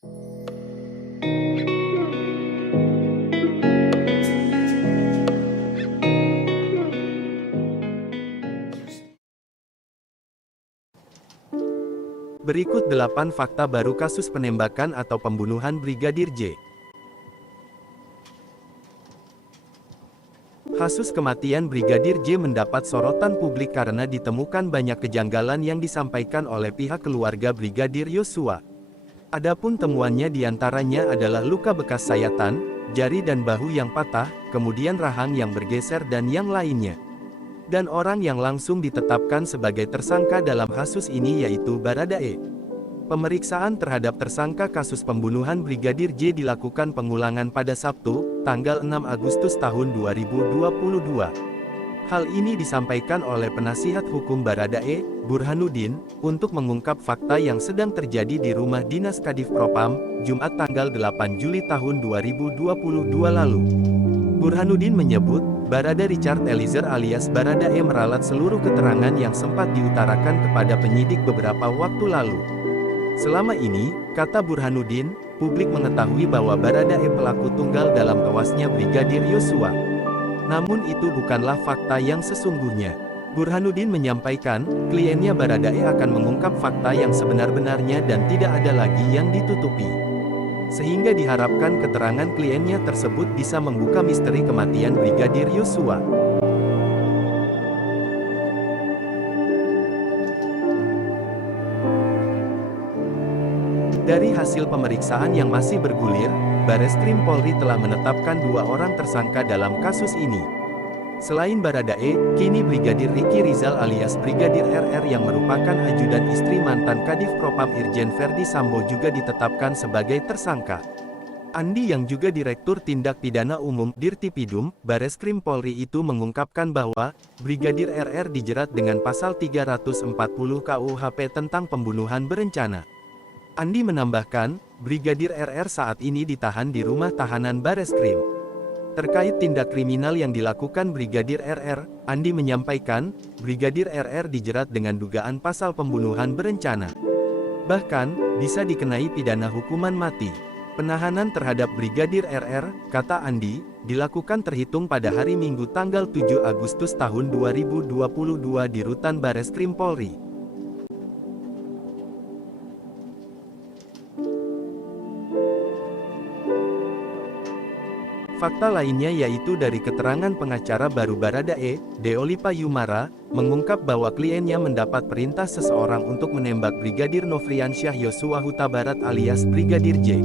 Berikut 8 fakta baru kasus penembakan atau pembunuhan Brigadir J. Kasus kematian Brigadir J mendapat sorotan publik karena ditemukan banyak kejanggalan yang disampaikan oleh pihak keluarga Brigadir Yosua. Adapun temuannya diantaranya adalah luka bekas sayatan, jari dan bahu yang patah, kemudian rahang yang bergeser dan yang lainnya. Dan orang yang langsung ditetapkan sebagai tersangka dalam kasus ini yaitu Baradae. Pemeriksaan terhadap tersangka kasus pembunuhan Brigadir J dilakukan pengulangan pada Sabtu, tanggal 6 Agustus tahun 2022. Hal ini disampaikan oleh penasihat hukum Baradae, Burhanuddin, untuk mengungkap fakta yang sedang terjadi di rumah dinas Kadif Propam, Jumat tanggal 8 Juli tahun 2022 lalu. Burhanuddin menyebut, Barada Richard Eliezer alias Baradae meralat seluruh keterangan yang sempat diutarakan kepada penyidik beberapa waktu lalu. Selama ini, kata Burhanuddin, publik mengetahui bahwa Baradae pelaku tunggal dalam tewasnya Brigadir Yosua. Namun itu bukanlah fakta yang sesungguhnya. Burhanuddin menyampaikan, kliennya Baradae akan mengungkap fakta yang sebenar-benarnya dan tidak ada lagi yang ditutupi. Sehingga diharapkan keterangan kliennya tersebut bisa membuka misteri kematian Brigadir Yosua. Dari hasil pemeriksaan yang masih bergulir, Bareskrim Polri telah menetapkan 2 orang tersangka dalam kasus ini. Selain Baradae, kini Brigadir Riki Rizal alias Brigadir RR yang merupakan ajudan istri mantan Kadif Propam Irjen Verdi Sambo juga ditetapkan sebagai tersangka. Andi yang juga Direktur Tindak Pidana Umum Dirtipidum, Bareskrim Polri itu mengungkapkan bahwa, Brigadir RR dijerat dengan pasal 340 KUHP tentang pembunuhan berencana. Andi menambahkan, Brigadir RR saat ini ditahan di rumah tahanan Bareskrim. Terkait tindak kriminal yang dilakukan Brigadir RR, Andi menyampaikan, Brigadir RR dijerat dengan dugaan pasal pembunuhan berencana. Bahkan, bisa dikenai pidana hukuman mati. Penahanan terhadap Brigadir RR, kata Andi, dilakukan terhitung pada hari Minggu tanggal 7 Agustus tahun 2022 di Rutan Bareskrim Polri. Fakta lainnya yaitu dari keterangan pengacara baru Baradae, Deolipa Yumara, mengungkap bahwa kliennya mendapat perintah seseorang untuk menembak Brigadir Nofriansyah Yosua Huta Barat alias Brigadir J.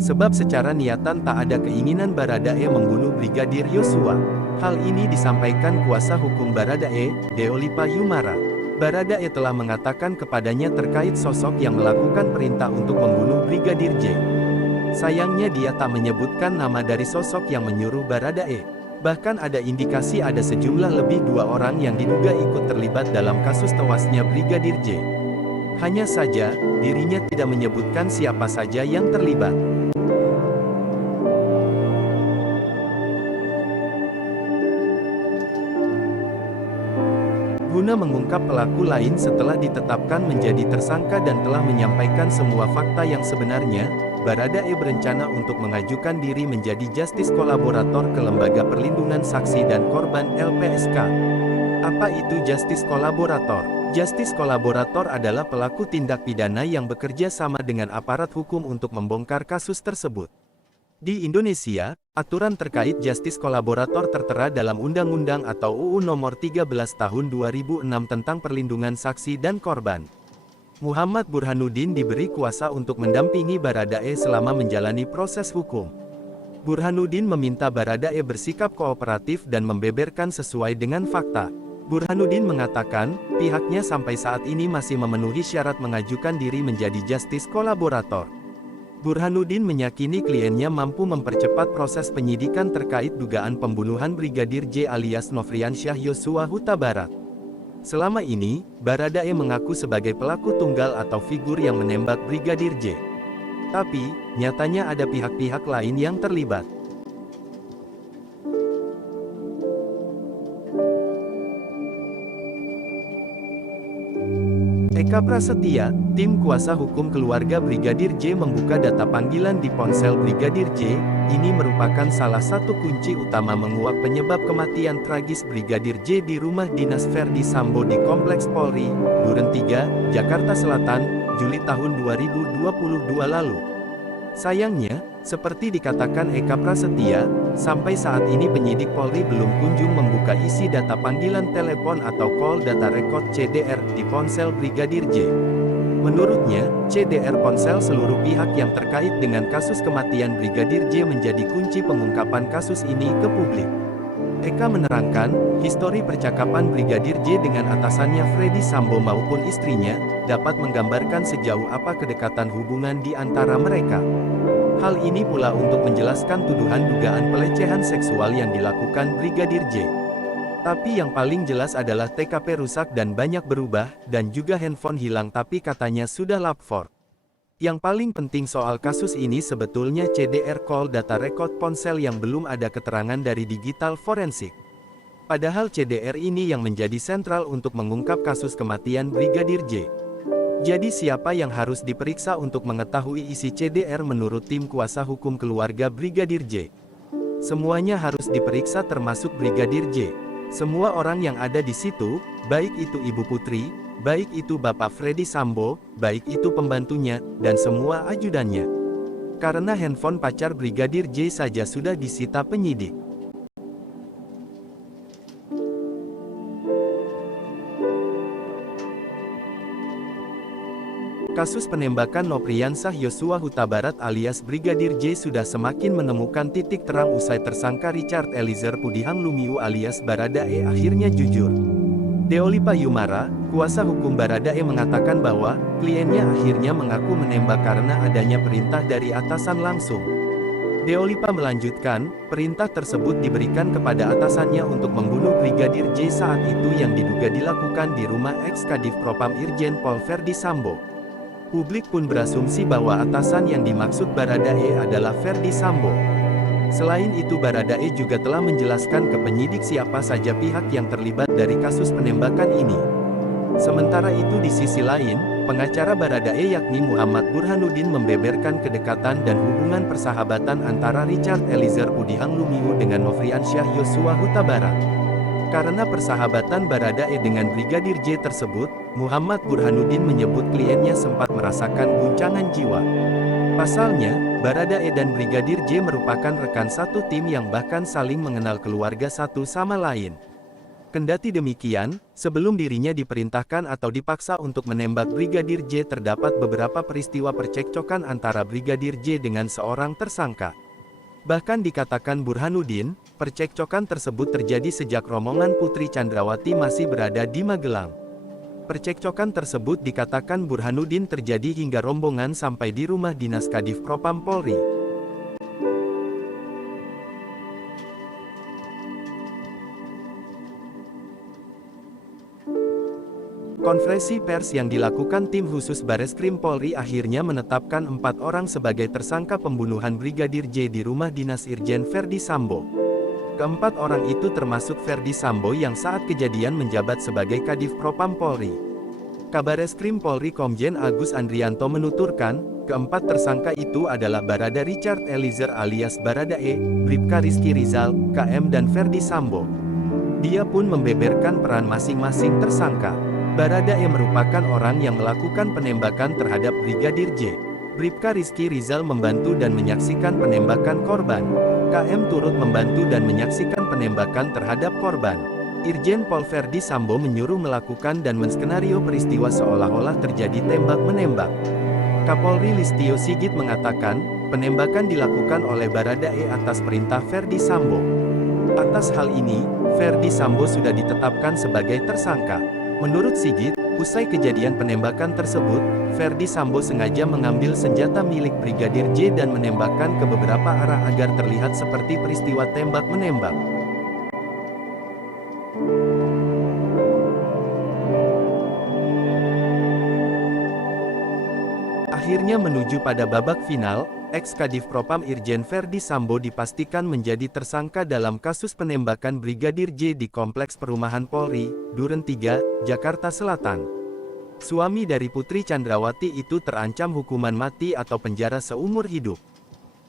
Sebab secara niatan tak ada keinginan Baradae membunuh Brigadir Yosua. Hal ini disampaikan kuasa hukum Baradae, Deolipa Yumara. Baradae telah mengatakan kepadanya terkait sosok yang melakukan perintah untuk membunuh Brigadir J. Sayangnya dia tak menyebutkan nama dari sosok yang menyuruh Baradae. Bahkan ada indikasi ada sejumlah lebih 2 orang yang diduga ikut terlibat dalam kasus tewasnya Brigadir J. Hanya saja, dirinya tidak menyebutkan siapa saja yang terlibat. Guna mengungkap pelaku lain setelah ditetapkan menjadi tersangka dan telah menyampaikan semua fakta yang sebenarnya, Baradae berencana untuk mengajukan diri menjadi Justice Kolaborator ke Lembaga Perlindungan Saksi dan Korban (LPSK). Apa itu Justice Kolaborator? Justice Kolaborator adalah pelaku tindak pidana yang bekerja sama dengan aparat hukum untuk membongkar kasus tersebut. Di Indonesia, aturan terkait Justice Kolaborator tertera dalam Undang-Undang atau UU Nomor 13 Tahun 2006 tentang Perlindungan Saksi dan Korban. Muhammad Burhanuddin diberi kuasa untuk mendampingi Baradae selama menjalani proses hukum. Burhanuddin meminta Baradae bersikap kooperatif dan membeberkan sesuai dengan fakta. Burhanuddin mengatakan, pihaknya sampai saat ini masih memenuhi syarat mengajukan diri menjadi Justice Kolaborator. Burhanuddin meyakini kliennya mampu mempercepat proses penyidikan terkait dugaan pembunuhan Brigadir J alias Nofriansyah Yosua Huta Barat. Selama ini, Baradae mengaku sebagai pelaku tunggal atau figur yang menembak Brigadir J. Tapi, nyatanya ada pihak-pihak lain yang terlibat. Eka Prasetya, tim kuasa hukum keluarga Brigadir J membuka data panggilan di ponsel Brigadir J. Ini merupakan salah satu kunci utama menguak penyebab kematian tragis Brigadir J di rumah dinas Verdi Sambo di Kompleks Polri, Duren 3, Jakarta Selatan, Juli tahun 2022 lalu. Sayangnya, seperti dikatakan Eka Prasetya, sampai saat ini penyidik Polri belum kunjung membuka isi data panggilan telepon atau call data record CDR di ponsel Brigadir J. Menurutnya, CDR ponsel seluruh pihak yang terkait dengan kasus kematian Brigadir J menjadi kunci pengungkapan kasus ini ke publik. Eka menerangkan, histori percakapan Brigadir J dengan atasannya Verdi Sambo maupun istrinya, dapat menggambarkan sejauh apa kedekatan hubungan di antara mereka. Hal ini pula untuk menjelaskan tuduhan dugaan pelecehan seksual yang dilakukan Brigadir J. Tapi yang paling jelas adalah TKP rusak dan banyak berubah, dan juga handphone hilang tapi katanya sudah lapor. Yang paling penting soal kasus ini sebetulnya CDR call data record ponsel yang belum ada keterangan dari digital forensik. Padahal CDR ini yang menjadi sentral untuk mengungkap kasus kematian Brigadir J. Jadi siapa yang harus diperiksa untuk mengetahui isi CDR menurut tim kuasa hukum keluarga Brigadir J? Semuanya harus diperiksa termasuk Brigadir J. Semua orang yang ada di situ, baik itu Ibu Putri, baik itu Bapak Verdi Sambo, baik itu pembantunya, dan semua ajudannya. Karena handphone pacar Brigadir J saja sudah disita penyidik. Kasus penembakan Nopriansah Yosua Huta Barat alias Brigadir J sudah semakin menemukan titik terang usai tersangka Richard Eliezer Pudihang Lumiu alias Baradae akhirnya jujur. Deolipa Yumara, kuasa hukum Baradae mengatakan bahwa, kliennya akhirnya mengaku menembak karena adanya perintah dari atasan langsung. Deolipa melanjutkan, perintah tersebut diberikan kepada atasannya untuk membunuh Brigadir J saat itu yang diduga dilakukan di rumah ex-Kadif Propam Irjen Pol Verdi Sambo. Publik pun berasumsi bahwa atasan yang dimaksud Baradae adalah Verdi Sambo. Selain itu Baradae juga telah menjelaskan ke penyidik siapa saja pihak yang terlibat dari kasus penembakan ini. Sementara itu di sisi lain, pengacara Baradae yakni Muhammad Burhanuddin membeberkan kedekatan dan hubungan persahabatan antara Richard Eliezer Pudihang Lumiu dengan Nopriansyah Yosua Huta Barat. Karena persahabatan Baradae dengan Brigadir J tersebut, Muhammad Burhanuddin menyebut kliennya sempat merasakan guncangan jiwa. Pasalnya, Baradae dan Brigadir J merupakan rekan satu tim yang bahkan saling mengenal keluarga satu sama lain. Kendati demikian, sebelum dirinya diperintahkan atau dipaksa untuk menembak Brigadir J terdapat beberapa peristiwa percekcokan antara Brigadir J dengan seorang tersangka. Bahkan dikatakan Burhanuddin, percekcokan tersebut terjadi sejak rombongan Putri Chandrawati masih berada di Magelang. Percekcokan tersebut dikatakan Burhanuddin terjadi hingga rombongan sampai di rumah dinas Kadif Propam Polri. Konferensi pers yang dilakukan tim khusus Bareskrim Polri akhirnya menetapkan 4 orang sebagai tersangka pembunuhan Brigadir J di rumah dinas Irjen Verdi Sambo. Keempat orang itu termasuk Verdi Sambo yang saat kejadian menjabat sebagai Kadif Propam Polri. Kabareskrim Polri Komjen Agus Andrianto menuturkan, keempat tersangka itu adalah Barada Richard Eliezer alias Baradae, Bribka Rizky Rizal, KM dan Verdi Sambo. Dia pun membeberkan peran masing-masing tersangka. Baradae merupakan orang yang melakukan penembakan terhadap Brigadir J. Bribka Rizky Rizal membantu dan menyaksikan penembakan korban. KM turut membantu dan menyaksikan penembakan terhadap korban. Irjen Pol Verdi Sambo menyuruh melakukan dan menskenario peristiwa seolah-olah terjadi tembak-menembak. Kapolri Listio Sigit mengatakan, penembakan dilakukan oleh Baradae atas perintah Verdi Sambo. Atas hal ini, Verdi Sambo sudah ditetapkan sebagai tersangka. Menurut Sigit, usai kejadian penembakan tersebut, Verdi Sambo sengaja mengambil senjata milik Brigadir J dan menembakkan ke beberapa arah agar terlihat seperti peristiwa tembak-menembak. Akhirnya menuju pada babak final, ex-Kadif Propam Irjen Verdi Sambo dipastikan menjadi tersangka dalam kasus penembakan Brigadir J di Kompleks Perumahan Polri, Duren 3, Jakarta Selatan. Suami dari Putri Chandrawati itu terancam hukuman mati atau penjara seumur hidup.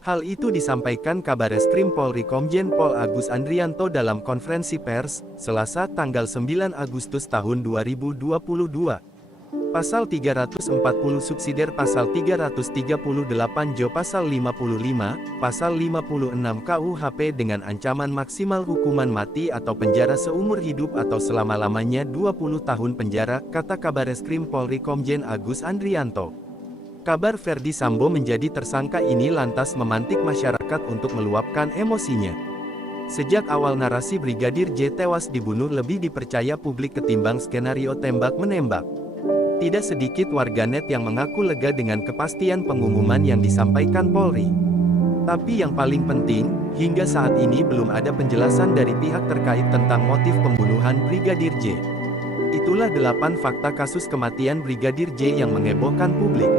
Hal itu disampaikan Kabareskrim Polri Komjen Pol Agus Andrianto dalam konferensi pers, Selasa tanggal 9 Agustus tahun 2022. Pasal 340 subsidiar pasal 338 Jo pasal 55, pasal 56 KUHP dengan ancaman maksimal hukuman mati atau penjara seumur hidup atau selama-lamanya 20 tahun penjara, kata Kabareskrim Polri Komjen Agus Andrianto. Kabar Verdi Sambo menjadi tersangka ini lantas memantik masyarakat untuk meluapkan emosinya. Sejak awal narasi Brigadir J tewas dibunuh lebih dipercaya publik ketimbang skenario tembak-menembak. Tidak sedikit warganet yang mengaku lega dengan kepastian pengumuman yang disampaikan Polri. Tapi yang paling penting, hingga saat ini belum ada penjelasan dari pihak terkait tentang motif pembunuhan Brigadir J. Itulah 8 fakta kasus kematian Brigadir J yang menghebohkan publik.